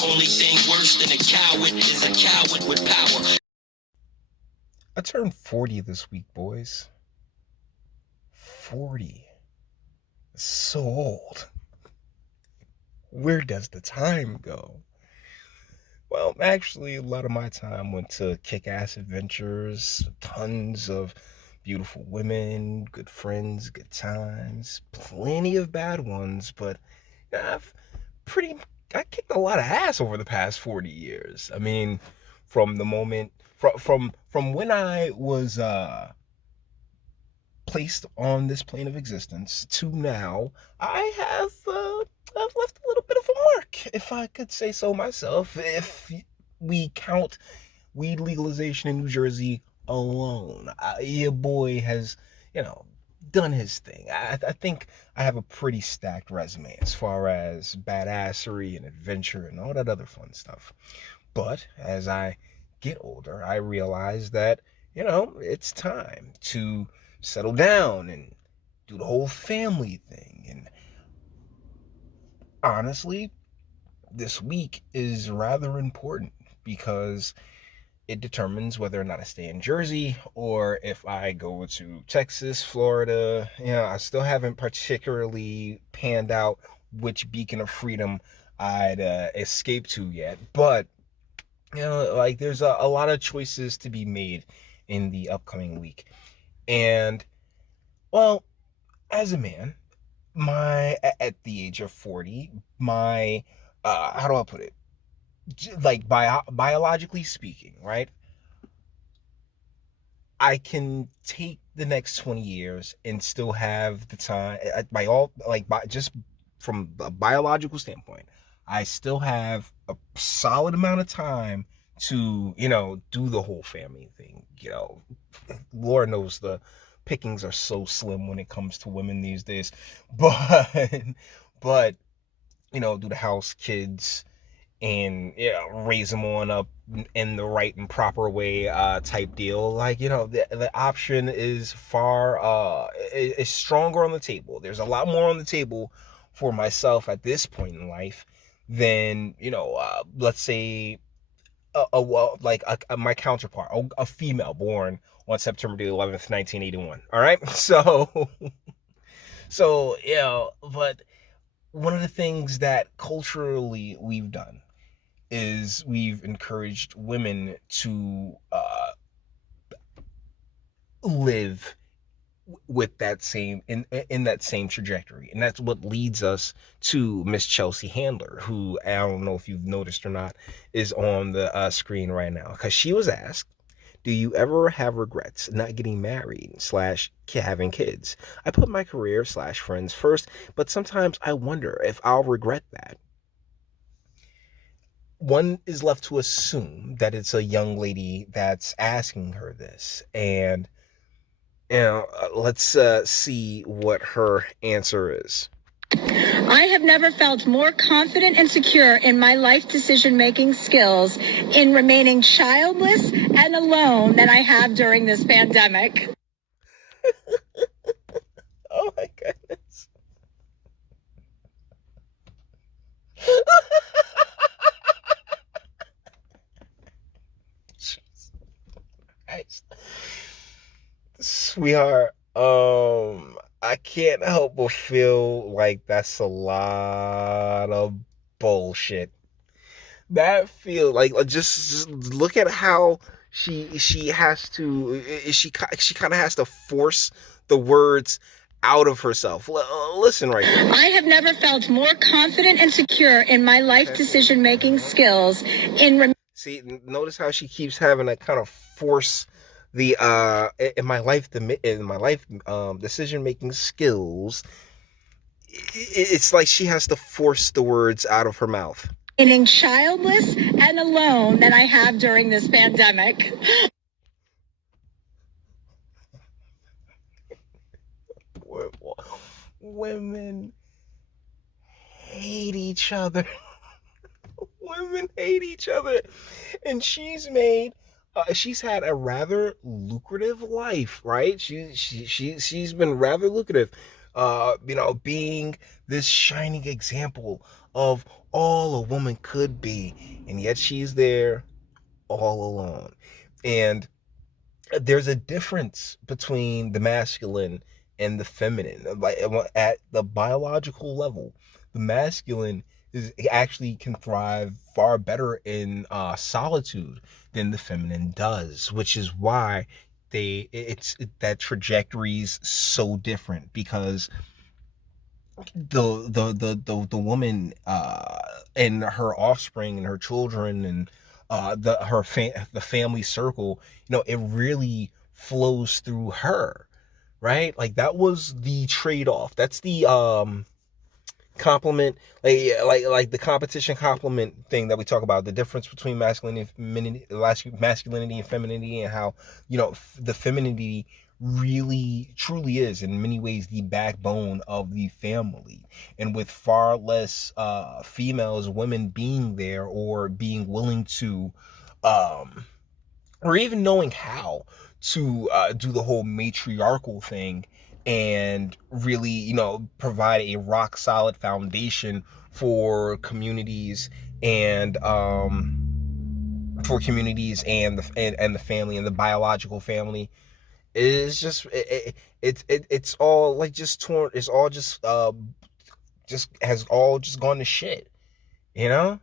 Only thing worse than a coward is a coward with power. I turned 40 this week, boys. 40. So old. Where does the time go? Well, actually, a lot of my time went to kick-ass adventures, tons of beautiful women, good friends, good times, plenty of bad ones, but I've pretty I kicked a lot of ass over the past 40 years. I mean, from the moment from when I was placed on this plane of existence to now, I have I've left a little bit of a mark, if I could say so myself. If we count weed legalization in New Jersey alone, your boy has, you know, done his thing. I think I have a pretty stacked resume as far as badassery and adventure and all that other fun stuff. But as I get older, I realize that, it's time to settle down and do the whole family thing. And honestly, this week is rather important because it determines whether or not I stay in Jersey or if I go to Texas, Florida. I still haven't particularly panned out which beacon of freedom I'd escape to yet. But, like there's a lot of choices to be made in the upcoming week. And, well, as a man, at the age of 40, my, how do I put it? Like biologically speaking, right? I can take the next 20 years and still have the time by all just from a biological standpoint. I still have a solid amount of time to, do the whole family thing. Lord knows the pickings are so slim when it comes to women these days. But but do the house, kids, and raise them on up in the right and proper way, type deal. Like, the option is far is stronger on the table. There's a lot more on the table for myself at this point in life than, let's say my counterpart, a female born on September the 11th, 1981. All right. So but one of the things that culturally we've done is we've encouraged women to live with that same in that same trajectory, and that's what leads us to Miss Chelsea Handler, who, I don't know if you've noticed or not, is on the screen right now, because she was asked, do you ever have regrets not getting married slash having kids? I put my career slash friends first, but sometimes I wonder if I'll regret that. One is left to assume that it's a young lady that's asking her this. And, let's see what her answer is. I have never felt more confident and secure in my life decision-making skills in remaining childless and alone than I have during this pandemic. Oh my goodness. Sweetheart, I can't help but feel like that's a lot of bullshit. That feel like, just look at how she has to she kind of has to force the words out of herself. Listen right here. I have never felt more confident and secure in my life decision-making skills in See, notice how she keeps having to kind of force the in my life decision making skills. It's like she has to force the words out of her mouth. Remaining childless and alone than I have during this pandemic. Women hate each other. Women hate each other. And she's had a rather lucrative life, right? She's been rather lucrative, being this shining example of all a woman could be, and yet she's there all alone. And there's a difference between the masculine and the feminine. Like at the biological level, the masculine is actually can thrive far better in solitude than the feminine does, which is why that trajectory's so different, because the woman and her offspring and her children and the family circle, it really flows through her, right? Like that was the trade-off. That's the compliment, like the competition compliment thing that we talk about, the difference between masculinity and femininity, and how the femininity really truly is in many ways the backbone of the family. And with far less women being there, or being willing to or even knowing how to do the whole matriarchal thing, and really, provide a rock solid foundation for communities, and and the family, and the biological family, is just it's all like just torn. It's all just gone to shit, you know?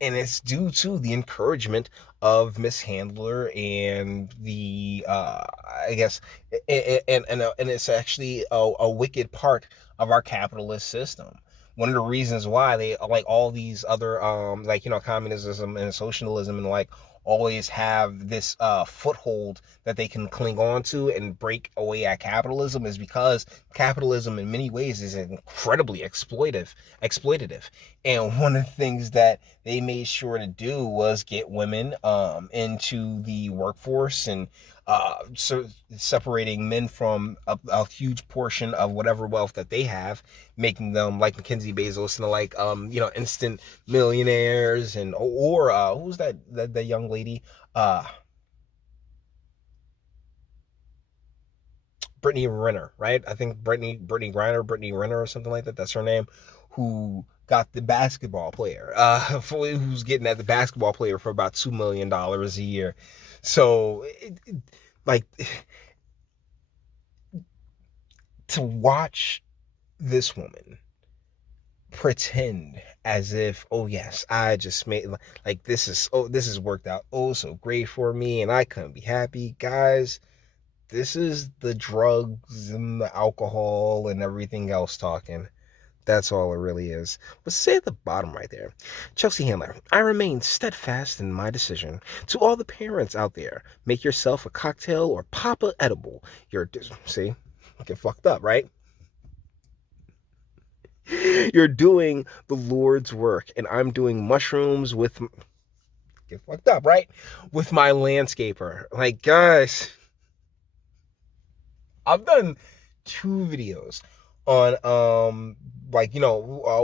And it's due to the encouragement of Miss Handler and the, I guess, and it's actually a wicked part of our capitalist system. One of the reasons why they, like all these other, communism and socialism, and like always have this foothold that they can cling on to and break away at capitalism, is because capitalism in many ways is incredibly exploitative. And one of the things that they made sure to do was get women into the workforce, and separating men from a huge portion of whatever wealth that they have, making them like Mackenzie Bezos and like instant millionaires. And or who's that young lady, Brittany Renner, right? I think Brittany Renner or something like that. That's her name. Who got the basketball player, who's getting at the basketball player for about $2 million a year. So, like, to watch this woman pretend as if, oh yes, I just made, like, this is worked out oh so great for me, and I couldn't be happy, guys. This is the drugs and the alcohol and everything else talking. That's all it really is. But say at the bottom right there, Chelsea Handler, I remain steadfast in my decision. To all the parents out there, make yourself a cocktail or pop a edible. See, get fucked up, right? You're doing the Lord's work, and I'm doing mushrooms with, get fucked up, right? With my landscaper. Like, guys, I've done 2 videos on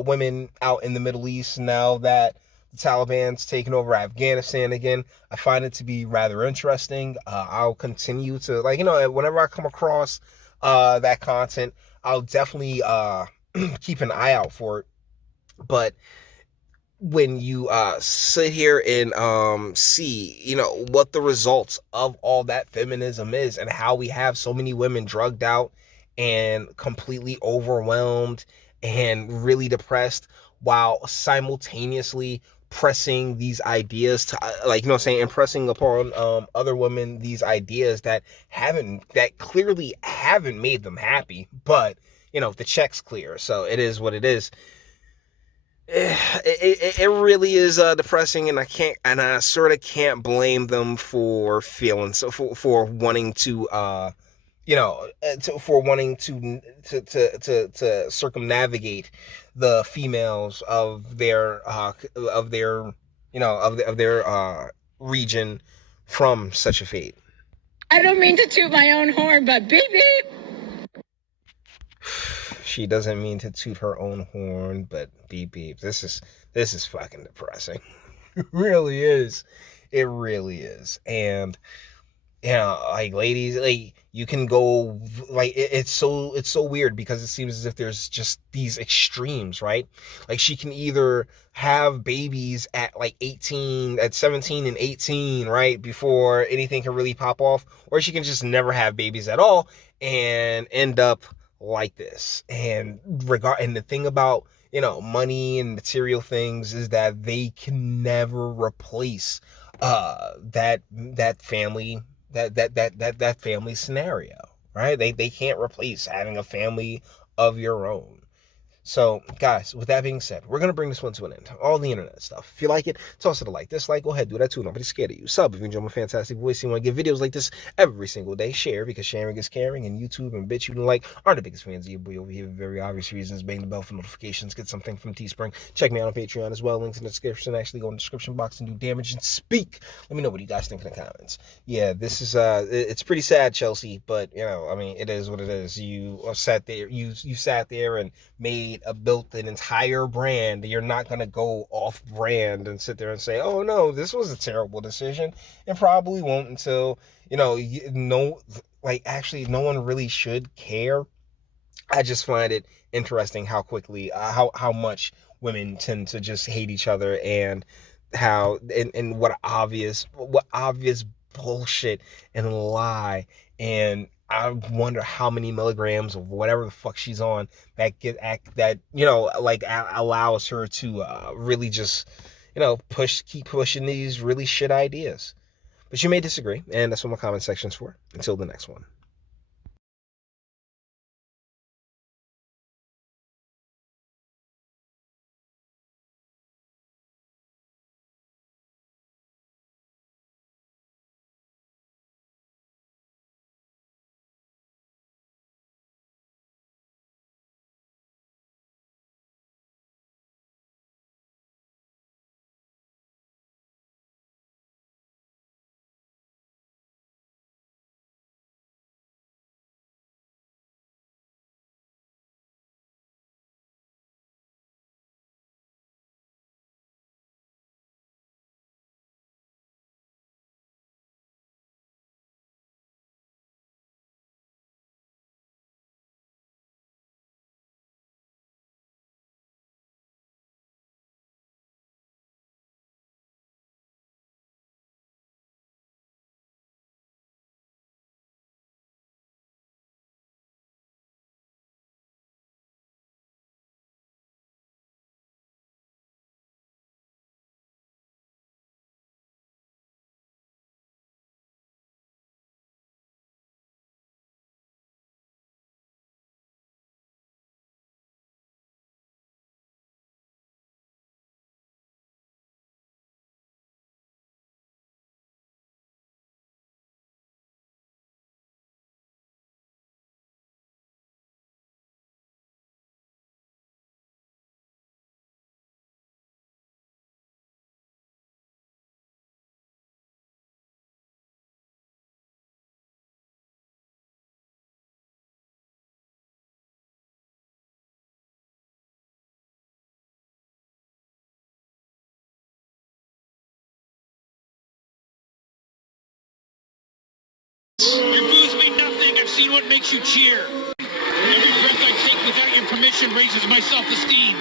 women out in the Middle East now that the Taliban's taken over Afghanistan again. I find it to be rather interesting. I'll continue to, whenever I come across that content, I'll definitely keep an eye out for it. But when you sit here and see what the results of all that feminism is, and how we have so many women drugged out and completely overwhelmed and really depressed, while simultaneously pressing these ideas to impressing upon other women these ideas that clearly haven't made them happy, but the check's clear, so it is what it is. It really is depressing, and I sort of can't blame them for feeling so, for wanting to to circumnavigate the females of their region from such a fate. I don't mean to toot my own horn, but beep beep. She doesn't mean to toot her own horn, but beep beep. This is fucking depressing. It really is. It really is. And like ladies, like you can go like it's so weird because it seems as if there's just these extremes, right? Like she can either have babies at like 18, at 17 and 18, right, before anything can really pop off, or she can just never have babies at all and end up like this. And the thing about, money and material things is that they can never replace that family, that family scenario, right? They can't replace having a family of your own. So, guys, with that being said, we're going to bring this one to an end. All the internet stuff. If you like it, toss it a like. Dislike, go ahead, do that too. Nobody's scared of you. Sub if you enjoy my fantastic voice. You want to get videos like this every single day. Share, because sharing is caring. And YouTube and Bitchute and like aren't the biggest fans of your boy over here for very obvious reasons. Bang the bell for notifications. Get something from Teespring. Check me out on Patreon as well. Links in the description. Actually, go in the description box and do damage and speak. Let me know what you guys think in the comments. Yeah, this is it's pretty sad, Chelsea, but I mean, it is what it is. You sat there, you sat there and built an entire brand. You're not gonna go off brand and sit there and say, oh no, this was a terrible decision. It probably won't until actually no one really should care. I just find it interesting how quickly how much women tend to just hate each other, and how and what obvious bullshit and lie. And I wonder how many milligrams of whatever the fuck she's on allows her to really just keep pushing these really shit ideas. But you may disagree, and that's what my comment section's for. Until the next one. Your booze mean nothing. I've seen what makes you cheer. Every breath I take without your permission raises my self-esteem.